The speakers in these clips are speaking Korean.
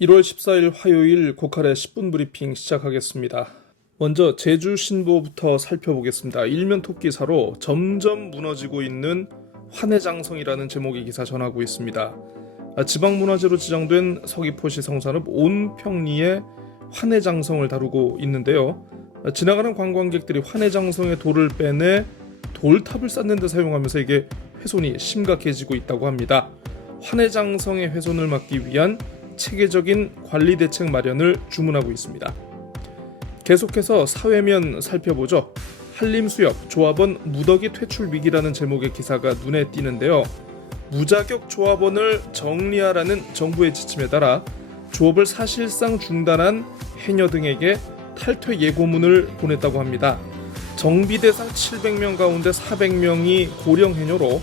1월 14일 화요일 고칼의 10분 브리핑 시작하겠습니다. 먼저 제주 신보부터 살펴보겠습니다. 일면 톱 기사로 점점 무너지고 있는 환해장성이라는 제목의 기사 전하고 있습니다. 지방문화재로 지정된 서귀포시 성산읍 온평리의 환해장성을 다루고 있는데요. 지나가는 관광객들이 환해장성의 돌을 빼내 돌탑을 쌓는 데 사용하면서 이게 훼손이 심각해지고 있다고 합니다. 환해장성의 훼손을 막기 위한 체계적인 관리 대책 마련을 주문하고 있습니다. 계속해서 사회면 살펴보죠. 한림수협 조합원 무더기 퇴출 위기라는 제목의 기사가 눈에 띄는데요. 무자격 조합원을 정리하라는 정부의 지침에 따라 조업을 사실상 중단한 해녀 등에게 탈퇴 예고문을 보냈다고 합니다. 정비 대상 700명 가운데 400명이 고령 해녀로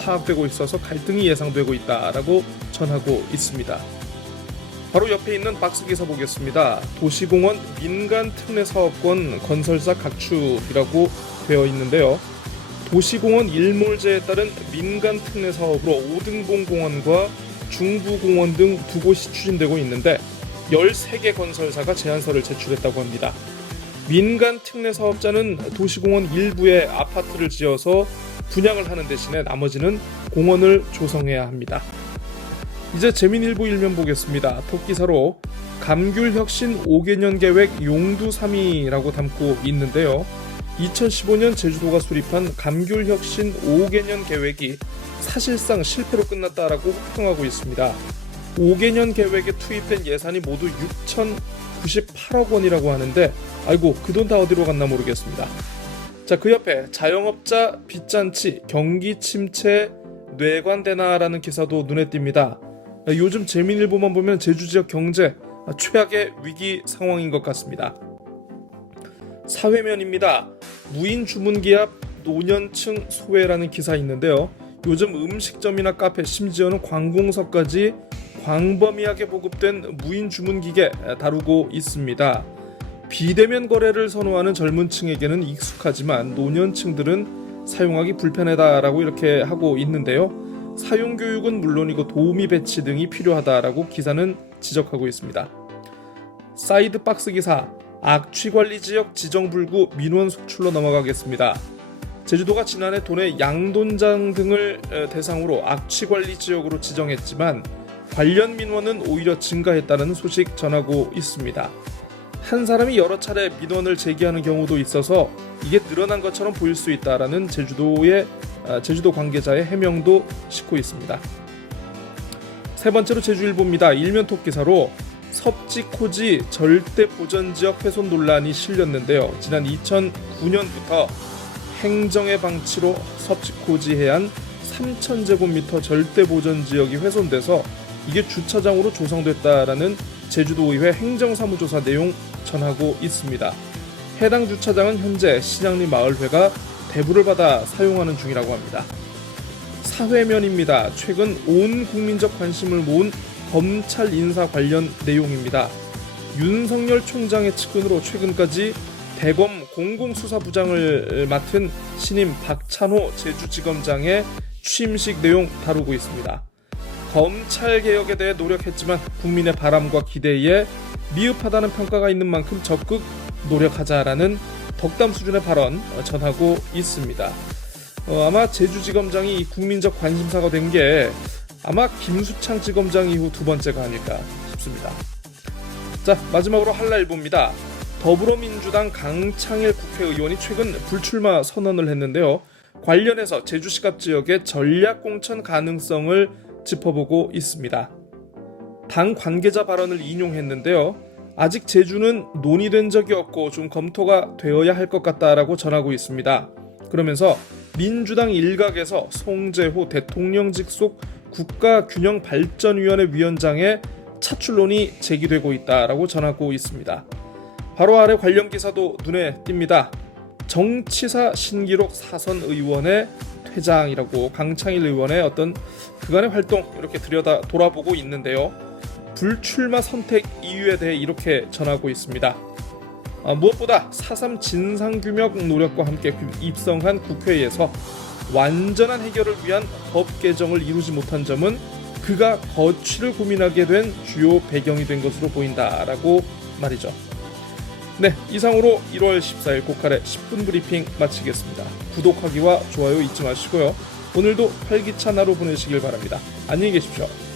파악되고 있어서 갈등이 예상되고 있다라고 전하고 있습니다. 바로 옆에 있는 박스 기사 보겠습니다. 도시공원 민간특례사업권 건설사 각축이라고 되어 있는데요. 도시공원 일몰제에 따른 민간특례사업으로 오등봉공원과 중부공원 등 두 곳이 추진되고 있는데 13개 건설사가 제안서를 제출했다고 합니다. 민간특례사업자는 도시공원 일부에 아파트를 지어서 분양을 하는 대신에 나머지는 공원을 조성해야 합니다. 이제 재민일보 일면 보겠습니다. 톱기사로 감귤혁신 5개년 계획 용두 3위라고 담고 있는데요. 2015년 제주도가 수립한 감귤혁신 5개년 계획이 사실상 실패로 끝났다라고 호평하고 있습니다. 5개년 계획에 투입된 예산이 모두 6,098억 원이라고 하는데 아이고 그 돈 다 어디로 갔나 모르겠습니다. 자, 그 옆에 자영업자 빚잔치 경기 침체 뇌관대나라는 기사도 눈에 띕니다. 요즘 재민일보만 보면 제주 지역 경제 최악의 위기 상황인 것 같습니다. 사회면입니다. 무인 주문기업 노년층 소외라는 기사 있는데요. 요즘 음식점이나 카페 심지어는 관공서까지 광범위하게 보급된 무인 주문기계 다루고 있습니다. 비대면 거래를 선호하는 젊은 층에게는 익숙하지만 노년층들은 사용하기 불편하다라고 이렇게 하고 있는데요. 사용 교육은 물론이고 도우미 배치 등이 필요하다라고 기사는 지적하고 있습니다. 사이드 박스 기사 악취관리지역 지정불구 민원 속출로 넘어가겠습니다. 제주도가 지난해 도내 양돈장 등을 대상으로 악취관리지역으로 지정했지만 관련 민원은 오히려 증가했다는 소식 전하고 있습니다. 한 사람이 여러 차례 민원을 제기하는 경우도 있어서 이게 늘어난 것처럼 보일 수 있다라는 제주도 관계자의 해명도 싣고 있습니다. 세 번째로 제주일보입니다. 일면 톱 기사로 섭지코지 절대 보전지역 훼손 논란이 실렸는데요. 지난 2009년부터 행정의 방치로 섭지코지 해안 3,000제곱미터 절대 보전지역이 훼손돼서 이게 주차장으로 조성됐다라는 제주도의회 행정사무조사 내용 전하고 있습니다. 해당 주차장은 현재 신양리 마을회가 대부를 받아 사용하는 중이라고 합니다. 사회면입니다. 최근 온 국민적 관심을 모은 검찰 인사 관련 내용입니다. 윤석열 총장의 측근으로 최근까지 대검 공공수사부장을 맡은 신임 박찬호 제주지검장의 취임식 내용 다루고 있습니다. 검찰개혁에 대해 노력했지만 국민의 바람과 기대에 미흡하다는 평가가 있는 만큼 적극 노력하자라는 덕담 수준의 발언 전하고 있습니다. 아마 제주지검장이 국민적 관심사가 된 게 아마 김수창 지검장 이후 두 번째가 아닐까 싶습니다. 자, 마지막으로 한라일보입니다. 더불어민주당 강창일 국회의원이 최근 불출마 선언을 했는데요. 관련해서 제주시갑 지역의 전략공천 가능성을 짚어보고 있습니다. 당 관계자 발언을 인용했는데요. 아직 제주는 논의된 적이 없고 좀 검토가 되어야 할 것 같다라고 전하고 있습니다. 그러면서 민주당 일각에서 송재호 대통령 직속 국가균형발전위원회 위원장의 차출론이 제기되고 있다라고 전하고 있습니다. 바로 아래 관련 기사도 눈에 띕니다. 정치사 신기록 사선 의원의 퇴장이라고 강창일 의원의 어떤 그간의 활동 이렇게 돌아보고 있는데요. 불출마 선택 이유에 대해 이렇게 전하고 있습니다. 무엇보다 4.3 진상규명 노력과 함께 입성한 국회에서 완전한 해결을 위한 법 개정을 이루지 못한 점은 그가 거취를 고민하게 된 주요 배경이 된 것으로 보인다라고 말이죠. 네, 이상으로 1월 14일 고칼의 10분 브리핑 마치겠습니다. 구독하기와 좋아요 잊지 마시고요. 오늘도 활기찬 하루 보내시길 바랍니다. 안녕히 계십시오.